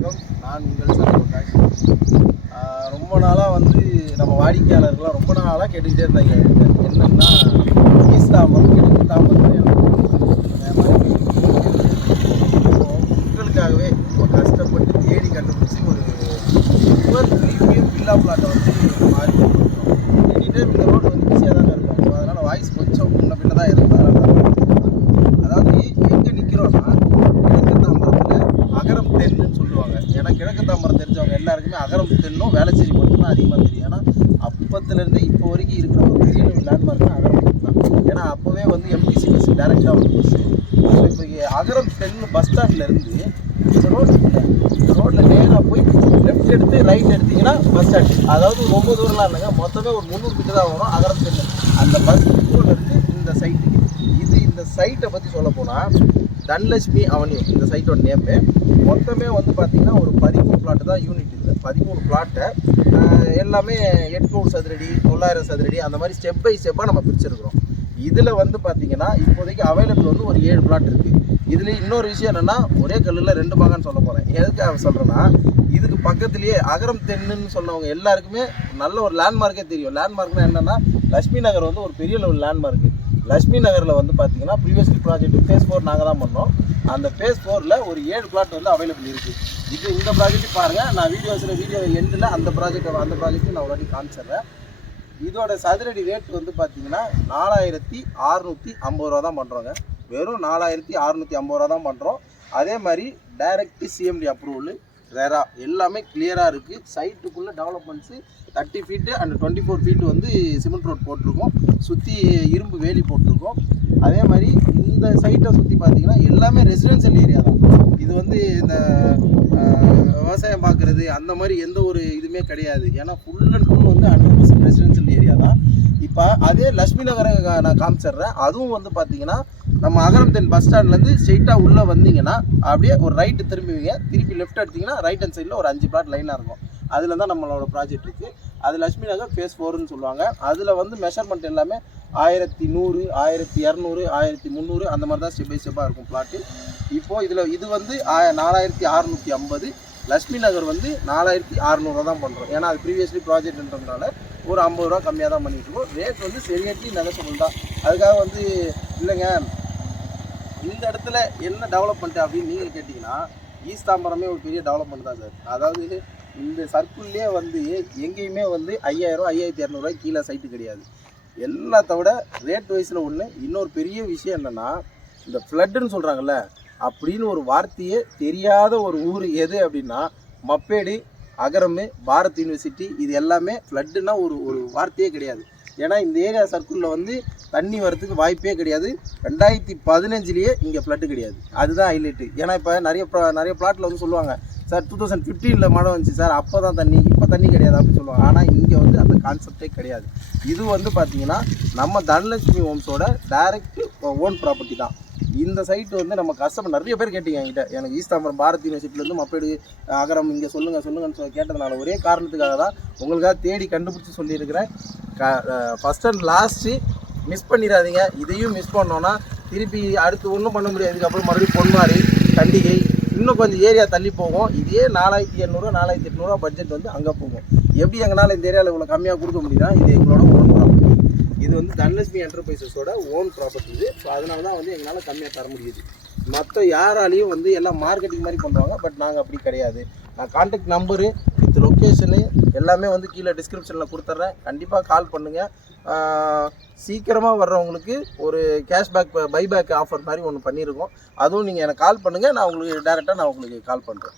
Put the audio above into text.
நான் உங்கள் சந்திரகாஷ். ரொம்ப நாளாக வந்து நம்ம வாடிக்கையாளர்கள்லாம் ரொம்ப நாளாக கேட்டுக்கிட்டே இருந்தாங்க என்னென்னா ஈஸ் தாம்பரம் கிழக்கு தாம்பரம் மக்களுக்காகவே ரொம்ப கஷ்டப்பட்டு தேடி கண்டுபிடிச்சி ஒரு சூப்பர் ப்ரீமியம் வில்லா பிளாட்டை வந்து மாறி எனி டைம் இந்த ரோடு வந்து பிஸியாக தாங்க இருக்கும். ஸோ அதனால் வாய்ஸ் கொஞ்சம் முன்ன பின்ன தான் இருக்கும். அதாவது எங்கே நிற்கிறோன்னா கிழக்கு தாம்பரத்தில் அகரம் தென்னு சொல்லுவாங்க. ஏன்னா கிழக்கு தாம்பரம் தெரிஞ்சவங்க எல்லாருக்குமே அகரம் தென்னும் வேளச்சேரி மட்டும்தான் அதிகமாக தெரியும். ஏன்னா அப்பத்துலேருந்து இப்போ வரைக்கும் இருக்கிற ஒரு பெரிய லேண்ட்மார்க்னா அகரம் தென் தான். ஏன்னா அப்போவே வந்து எம்டிசி பஸ் டேரெக்டாக வந்து பஸ்ஸு. ஸோ இப்போ அகரம் தென்னு பஸ் ஸ்டாண்ட்லேருந்து இந்த ரோடு இந்த ரோட்டில் நேராக போய் லெஃப்ட் எடுத்து ரைட் எடுத்திங்கன்னா பஸ் ஸ்டாண்ட். அதாவது ரொம்ப தூரம்லாம் இல்லைங்க, மொத்தமே ஒரு 300 மீட்டர் தான் வரும் அகரம் தென்னு. அந்த பஸ் இருந்து இந்த சைட்டு இந்த சைட்டை பற்றி சொல்ல போனால் தனலட்சுமி அவென்யூ இந்த சைட்டோட நேமு. மொத்தமே வந்து பார்த்திங்கன்னா ஒரு 13 பிளாட்டு தான் யூனிட். இல்லை 13 பிளாட்டை எல்லாமே 800 சதுரடி 900 சதுரடி அந்த மாதிரி ஸ்டெப் பை ஸ்டெப்பாக நம்ம பிரிச்சிருக்கிறோம். இதில் வந்து பார்த்திங்கன்னா இப்போதைக்கு அவைலபிள் வந்து ஒரு 7 பிளாட் இருக்குது. இதில் இன்னொரு விஷயம் என்னென்னா ஒரே கல்லில் 2 பாகன்னு சொல்ல போகிறேன். எதுக்காக சொல்கிறேன்னா இதுக்கு பக்கத்துலேயே அகரம் தென்னுன்னு சொன்னவங்க எல்லாருக்குமே நல்ல ஒரு லேண்ட்மார்க்கே தெரியும். லேண்ட்மார்க்னால் என்னென்னா லட்சுமி நகர் வந்து ஒரு பெரிய லெவல் லேண்ட்மார்க்கு. லட்சுமி நகரில் வந்து பார்த்தீங்கன்னா ப்ரீவியஸ்லி ப்ராஜெக்ட் ஃபேஸ் 4 நாங்கள் தான் பண்ணோம். அந்த ஃபேஸ் 4ல் ஒரு 7 பிளாட் வந்து அவைலபிள் இருக்குது. இந்த ப்ராஜெக்ட் பாருங்கள், நான் வீடியோ எண்டில் அந்த ப்ராஜெக்ட் நான் ஒரு வாட்டி காமிச்சிடுறேன். இதோட சதுரடி ரேட் வந்து பார்த்தீங்கன்னா 4650 ரூபா தான் பண்ணுறோங்க. வெறும் 4650 ரூபா தான் பண்ணுறோம். அதே மாதிரி டைரக்ட் சிஎம்டி அப்ரூவல் ரெரா எல்லாமே கிளியராக இருக்குது. சைட்டுக்குள்ளே டெவலப்மெண்ட்ஸு 30 ஃபீட்டு அண்ட் 24 ஃபீட்டு வந்து சிமெண்ட் ரோட் போட்டிருக்கோம். சுற்றி இரும்பு வேலி போட்டிருக்கோம். அதே மாதிரி இந்த சைட்டை சுற்றி பார்த்தீங்கன்னா எல்லாமே ரெசிடென்ஷியல் ஏரியா தான். இது வந்து இந்த விவசாயம் பார்க்குறது அந்த மாதிரி எந்த ஒரு இதுவுமே கிடையாது. ஏன்னா ஃபுல் அண்ட் ஃபுல் வந்து 100% ரெசிடென்ஷியல் ஏரியா தான். இப்போ அதே லட்சுமி நகரை நான் காமிச்சிட்றேன். அதுவும் வந்து பார்த்தீங்கன்னா நம்ம அகரம் தென் பஸ் ஸ்டாண்ட்லேருந்து ஸ்ட்ரெயிட்டாக உள்ளே வந்தீங்கன்னா அப்படியே ஒரு ரைட்டு திரும்புவீங்க. திருப்பி லெஃப்ட் எடுத்திங்கன்னா ரைட் ஹேண்ட் சைடில் ஒரு 5 பிளாட் லைனாக இருக்கும். அதில் தான் நம்மளோட ப்ராஜெக்ட் இருக்குது. அது லட்சுமி நகர் ஃபேஸ் 4ன்னு சொல்லுவாங்க. அதில் வந்து மெஷர்மெண்ட் எல்லாமே 1100 1200 1300 அந்த மாதிரி தான் ஸ்டெப் பை ஸ்டெப்பாக இருக்கும் பிளாட்டு. இப்போது இது வந்து 4650. லட்சுமி நகர் வந்து 4600 தான் பண்ணுறோம். ஏன்னா அது ப்ரீவியஸ்லி ப்ராஜெக்ட்ன்றதுனால ஒரு 50 ரூபா கம்மியாக தான் பண்ணிட்டுருக்கோம். ரேட் வந்து சரியாட்டி நெகசபிள் தான். அதுக்காக வந்து இல்லைங்க இந்த இடத்துல என்ன டெவலப்மெண்ட்டு அப்படின்னு நீங்கள் கேட்டிங்கன்னா ஈஸ்ட் தாம்பரமே ஒரு பெரிய டெவலப்மெண்ட் தான் சார். அதாவது இந்த சர்க்கிள்லேயே வந்து எங்கேயுமே வந்து 5000 5200 கீழே சைட்டு கிடையாது. எல்லாத்த விட ரேட் வைஸில் ஒன்று. இன்னொரு பெரிய விஷயம் என்னென்னா இந்த ஃப்ளட்டுன்னு சொல்கிறாங்கல்ல அப்படின்னு ஒரு வார்த்தையே தெரியாத ஒரு ஊர் எது அப்படின்னா மப்பேடு, அகரமு, பாரத் யூனிவர்சிட்டி. இது எல்லாமே ஃப்ளட்டுன்னா ஒரு வார்த்தையே கிடையாது. ஏன்னா இந்த ஏரியா சர்க்கிளில் வந்து தண்ணி வரத்துக்கு வாய்ப்பே கிடையாது. 2015லேயே இங்கே ஃப்ளட்டு கிடையாது. அதுதான் ஹைலைட்டு. ஏன்னா இப்போ நிறைய பிளாட்டில் வந்து சொல்லுவாங்க சார் 2015ல் மழை வந்துச்சு சார், அப்போ தான் தண்ணி, இப்போ தண்ணி கிடையாது அப்படின்னு சொல்லுவாங்க. ஆனால் இங்கே வந்து அந்த கான்செப்டே கிடையாது. இது வந்து பார்த்தீங்கன்னா நம்ம தனலட்சுமி ஹோம்ஸோட டைரக்ட் ஓன் ப்ராப்பர்ட்டி தான். இந்த சைட்டு வந்து நம்ம கஸ்டமர் நிறைய பேர் கேட்டீங்க என்கிட்ட, எனக்கு ஈஸ்ட் தாம்பரம் பாரத் யூனிவர்சிட்டிலேருந்து மப்பேடு அகரம் இங்கே சொல்லுங்கன்னு சொல்லி கேட்டதுனால ஒரே காரணத்துக்காக தான் உங்களுக்காக தேடி கண்டுபிடிச்சி சொல்லியிருக்கிறேன். ஃபஸ்ட் அண்ட் லாஸ்ட்டு மிஸ் பண்ணிடாதீங்க. இதையும் மிஸ் பண்ணோன்னா திருப்பி அடுத்து ஒன்றும் பண்ண முடியாது. இதுக்கப்புறம் மறுபடியும் பொன்மாரி, கண்டிகை, இன்னும் கொஞ்சம் ஏரியா தள்ளி போகும். இதே 4800 4800 பட்ஜெட் வந்து அங்கே போகும். எப்படி எங்களால் இந்த ஏரியாவில் இவ்வளோ கம்மியாக கொடுக்க முடியுதுன்னா இது எங்களோட ஓன் ப்ராப்பர்ட்டி. இது வந்து தனலட்சுமி என்டர்பிரைசஸோட ஓன் ப்ராப்பர்ட்டி இது. ஸோ அதனால தான் வந்து எங்களால் கம்மியாக தர முடியுது. மற்ற யாராலையும் வந்து எல்லாம் மார்க்கெட்டிங் மாதிரி பண்ணுவாங்க. பட் நாங்கள் அப்படி கிடையாது. நான் கான்டாக்ட் நம்பரு வித் லொக்கேஷனு எல்லாமே வந்து கீழே டிஸ்கிரிப்ஷனில் கொடுத்துட்றேன். கண்டிப்பாக கால் பண்ணுங்கள். சீக்கிரமாக வர்றவங்களுக்கு ஒரு கேஷ்பேக் பைபேக் ஆஃபர் மாதிரி ஒன்று பண்ணியிருக்கோம். அதுவும் நீங்கள் எனக்கு கால் பண்ணுங்கள். நான் உங்களுக்கு டேரெக்டாக உங்களுக்கு கால் பண்ணுறேன்.